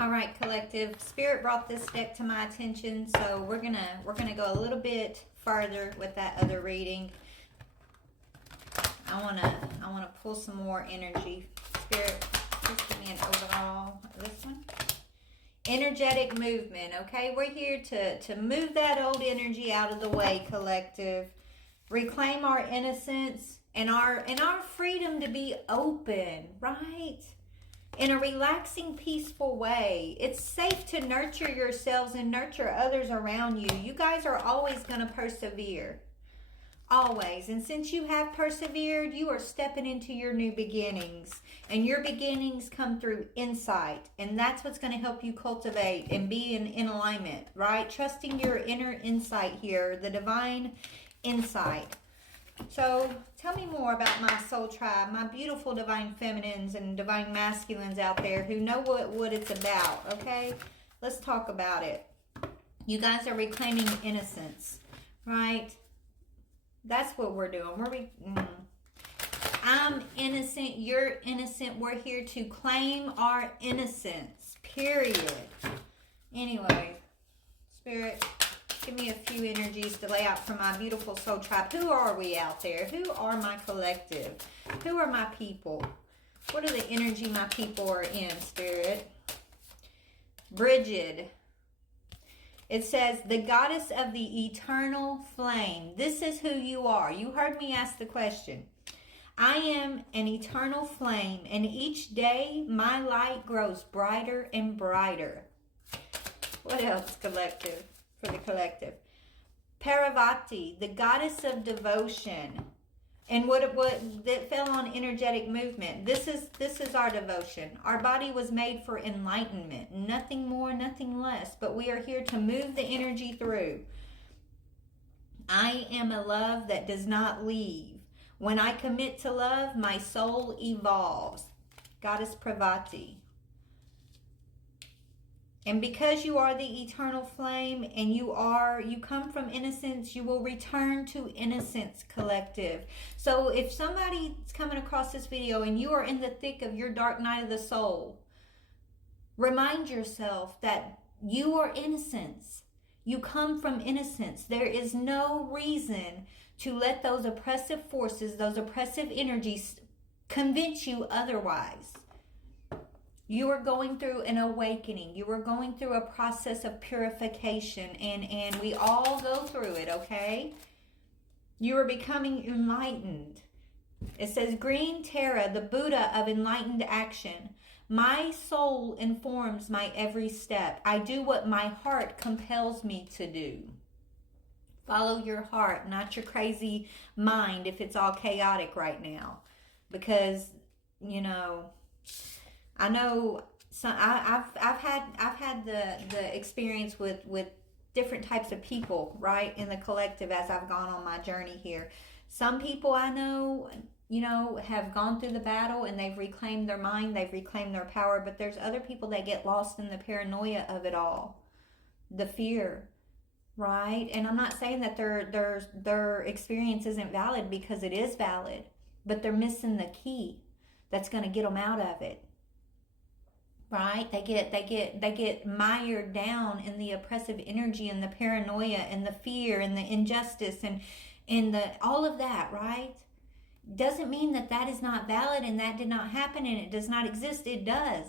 All right, collective. Spirit brought this deck to my attention, so we're gonna go a little bit further with that other reading. I wanna pull some more energy. Spirit, just give me an overall. This one. Energetic movement. Okay, we're here to move that old energy out of the way, collective. Reclaim our innocence and our freedom to be open, right? In a relaxing, peaceful way. It's safe to nurture yourselves and nurture others around you. You guys are always going to persevere. Always. And since you have persevered, you are stepping into your new beginnings. And your beginnings come through insight. And that's what's going to help you cultivate and be in alignment, right? Trusting your inner insight here, the divine insight. So tell me more about my soul tribe, my beautiful divine feminines and divine masculines out there who know what it's about, okay? Let's talk about it. You guys are reclaiming innocence, right? That's what we're doing. I'm innocent, you're innocent. We're here to claim our innocence, period. Anyway, Spirit, give me a few energies to lay out for my beautiful soul tribe. Who are we out there? Who are my collective? Who are my people? What are the energy my people are in, Spirit? Bridget. It says, the goddess of the eternal flame. This is who you are. You heard me ask the question. I am an eternal flame, and each day my light grows brighter and brighter. What else, collective? For the collective. Parvati, the goddess of devotion. And what that fell on energetic movement. This is our devotion. Our body was made for enlightenment. Nothing more, nothing less. But we are here to move the energy through. I am a love that does not leave. When I commit to love, my soul evolves. Goddess Parvati. And because you are the eternal flame and you come from innocence, you will return to innocence, collective. So if somebody's coming across this video and you are in the thick of your dark night of the soul, remind yourself that you are innocence. You come from innocence. There is no reason to let those oppressive forces, those oppressive energies convince you otherwise. You are going through an awakening. You are going through a process of purification, and we all go through it, okay? You are becoming enlightened. It says, Green Terra, the Buddha of enlightened action. My soul informs my every step. I do what my heart compels me to do. Follow your heart, not your crazy mind if it's all chaotic right now. Because, you know, I know I've had the experience with different types of people, right, in the collective as I've gone on my journey here. Some people I know, you know, have gone through the battle and they've reclaimed their mind, they've reclaimed their power, but there's other people that get lost in the paranoia of it all, the fear, right? And I'm not saying that their experience isn't valid, because it is valid, but they're missing the key that's going to get them out of it. Right? They get mired down in the oppressive energy and the paranoia and the fear and the injustice and the all of that, right? Doesn't mean that is not valid and that did not happen and it does not exist. It does.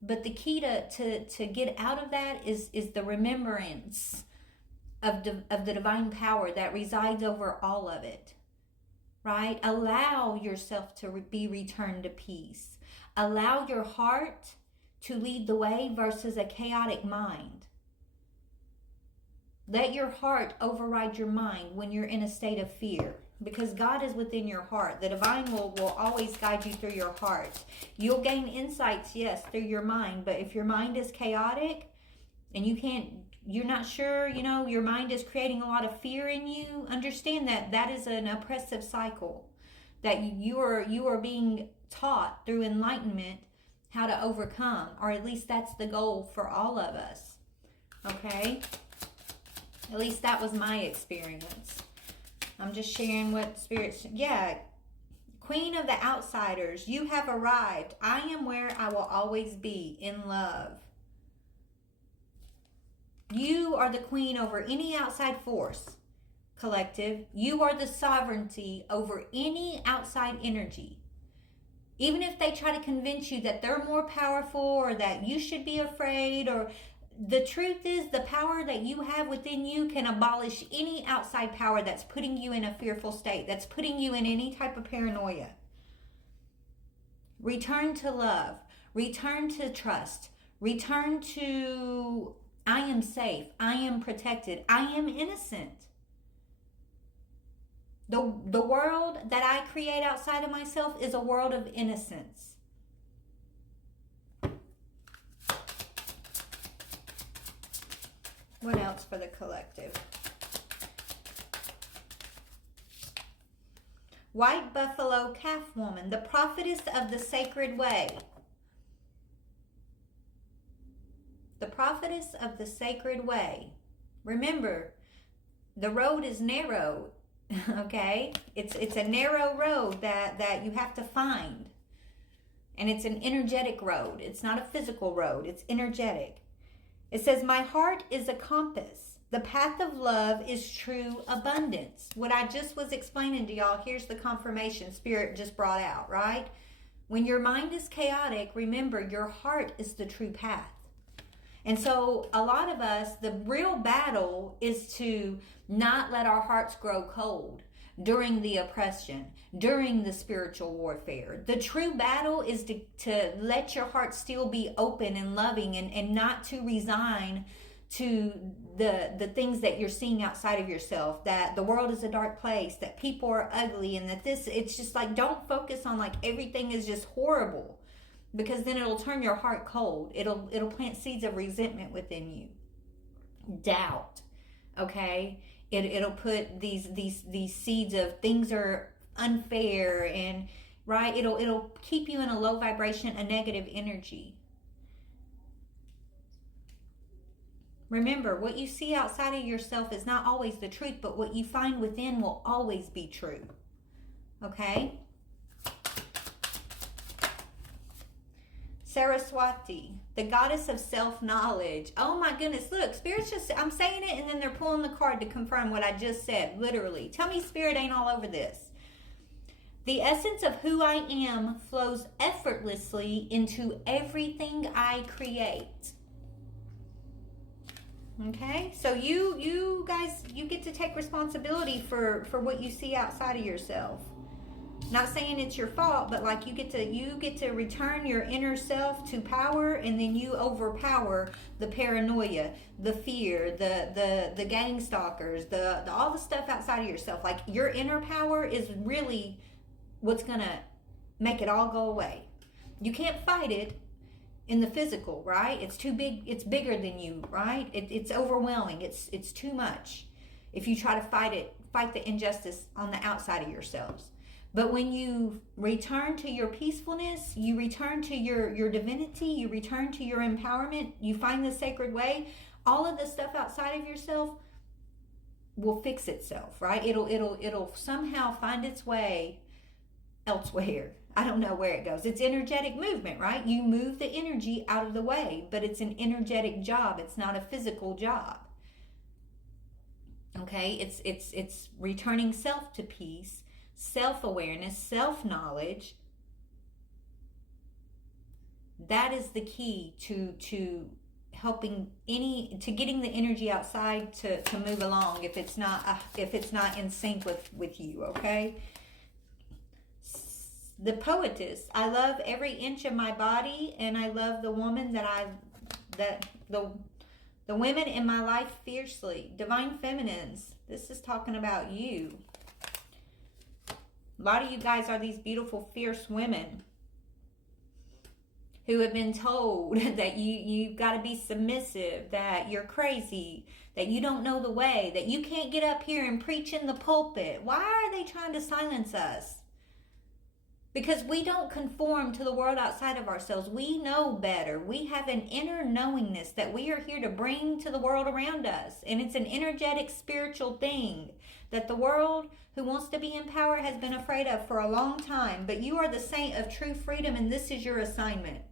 But the key to get out of that is the remembrance of the divine power that resides over all of it. Right? Allow yourself to be returned to peace. Allow your heart to lead the way versus a chaotic mind. Let your heart override your mind when you're in a state of fear, because God is within your heart. The divine will always guide you through your heart. You'll gain insights, yes, through your mind, but if your mind is chaotic and you're not sure, you know, your mind is creating a lot of fear in you, understand that is an oppressive cycle that you are being taught through enlightenment how to overcome, or at least that's the goal for all of us, okay? At least that was my experience. I'm just sharing what spirits, yeah. Queen of the outsiders, you have arrived. I am where I will always be, in love. You are the queen over any outside force, collective. You are the sovereignty over any outside energy. Even if they try to convince you that they're more powerful or that you should be afraid, or the truth is the power that you have within you can abolish any outside power that's putting you in a fearful state, that's putting you in any type of paranoia. Return to love. Return to trust. Return to, I am safe. I am protected. I am innocent. The world that I create outside of myself is a world of innocence. What else for the collective? White buffalo calf woman, the prophetess of the sacred way. The prophetess of the sacred way. Remember, the road is narrow. Okay, it's a narrow road that you have to find, and it's an energetic road. It's not a physical road, it's energetic. It says, my heart is a compass. The path of love is true abundance. What I just was explaining to y'all, here's the confirmation Spirit just brought out, right? When your mind is chaotic, remember your heart is the true path. And so a lot of us, the real battle is to not let our hearts grow cold during the oppression, during the spiritual warfare. The true battle is to let your heart still be open and loving, and not to resign to the things that you're seeing outside of yourself, that the world is a dark place, that people are ugly, and that it's just like, don't focus on like everything is just horrible. Because then it'll turn your heart cold. It'll plant seeds of resentment within you. Doubt. Okay? It'll put these seeds of things are unfair, and right? It'll keep you in a low vibration, a negative energy. Remember, what you see outside of yourself is not always the truth, but what you find within will always be true. Okay? Saraswati, the goddess of self-knowledge. Oh my goodness, look, Spirit's just, I'm saying it and then they're pulling the card to confirm what I just said, literally. Tell me Spirit ain't all over this. The essence of who I am flows effortlessly into everything I create. Okay, so you guys, you get to take responsibility for what you see outside of yourself. Not saying it's your fault, but like you get to return your inner self to power, and then you overpower the paranoia, the fear, the gang stalkers, the all the stuff outside of yourself. Like your inner power is really what's gonna make it all go away. You can't fight it in the physical, right? It's too big, it's bigger than you, right? It's overwhelming, it's too much. If you try to fight the injustice on the outside of yourselves. But when you return to your peacefulness, you return to your divinity, you return to your empowerment, you find the sacred way, all of the stuff outside of yourself will fix itself, right? It'll somehow find its way elsewhere. I don't know where it goes. It's energetic movement, right? You move the energy out of the way, but it's an energetic job. It's not a physical job. Okay? It's returning self to peace, self-awareness, self-knowledge. That is the key to helping to getting the energy outside to move along if it's not in sync with you, okay? The poetess, I love every inch of my body, and I love the woman the women in my life fiercely. Divine feminines, this is talking about you. A lot of you guys are these beautiful, fierce women who have been told that you've got to be submissive, that you're crazy, that you don't know the way, that you can't get up here and preach in the pulpit. Why are they trying to silence us? Because we don't conform to the world outside of ourselves. We know better. We have an inner knowingness that we are here to bring to the world around us. And it's an energetic, spiritual thing that the world who wants to be in power has been afraid of for a long time. But you are the saint of true freedom, and this is your assignment.